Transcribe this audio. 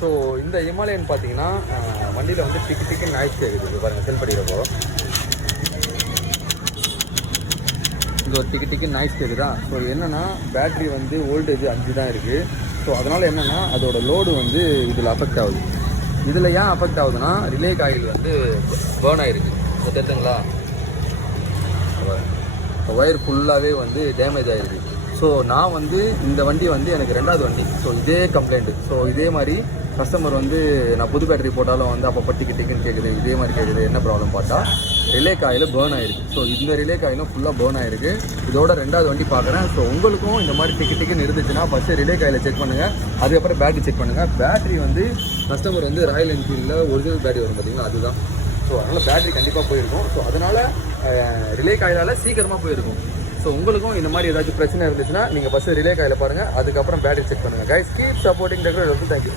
So இந்த Himalayan பார்த்தீங்கன்னா வண்டியில் வந்து டிக்கு நாய்ஸ் கேட்குது பாருங்கள். செல் படிக்கிறப்போ இது ஒரு டிக்கு நாய்ஸ் கேட்குதா. ஸோ என்னென்னா பேட்ரி வந்து வோல்டேஜ் 5 தான் இருக்குது. ஸோ அதனால் என்னென்னா அதோட லோடு வந்து இதில் அஃபெக்ட் ஆகுது. இதில் ஏன் அஃபெக்ட் ஆகுதுன்னா ரிலே காயில் வந்து பேர்ன் ஆகிருக்கு. ஸோ தெரிஞ்சுங்களா, ஒயர் ஃபுல்லாகவே வந்து டேமேஜ் ஆகிருக்கு. ஸோ நான் வந்து இந்த வண்டி வந்து எனக்கு 2வது வண்டி. ஸோ இதே கம்ப்ளைண்ட்டு. ஸோ இதே மாதிரி கஸ்டமர் வந்து நான் புது பேட்டரி போட்டாலும் வந்து அப்போ டிக்குன்னு கேட்குது, இதே மாதிரி கேட்குது. என்ன ப்ராப்ளம் பார்த்தா ரிலே காயில் பேர்ன் ஆகிருக்கு. ஸோ இந்த ரிலே காயிலும் ஃபுல்லாக பேர்ன் ஆகிருக்கு. இதோட 2வது வண்டி பார்க்குறேன். ஸோ உங்களுக்கும் இந்த மாதிரி டிக்குன்னு இருந்துச்சுன்னா ஃபஸ்ட்டு ரிலே காயில் செக் பண்ணுங்கள், அதுக்கப்புறம் பேட்டரி செக் பண்ணுங்கள். பேட்டரி வந்து கஸ்டமர் வந்து ராயல் என்ஃபீல்டில் ஒரிஜினல் பேட்டரி வரும் பார்த்தீங்கன்னா அதுதான். ஸோ அதனால் பேட்டரி கண்டிப்பாக போயிருக்கும். ஸோ அதனால் ரிலே காயிலால் சீக்கிரமாக போயிருக்கும். ஸோ உங்களுக்கும் இந்த மாதிரி ஏதாச்சும் பிரச்சனை இருந்துச்சுன்னா நீங்கள் ஃபஸ்ட்டு ரிலே காயில் பாருங்கள், அதுக்கப்புறம் பேட்டரி செக் பண்ணுங்கள். Guys keep supporting. தேங்க்யூ.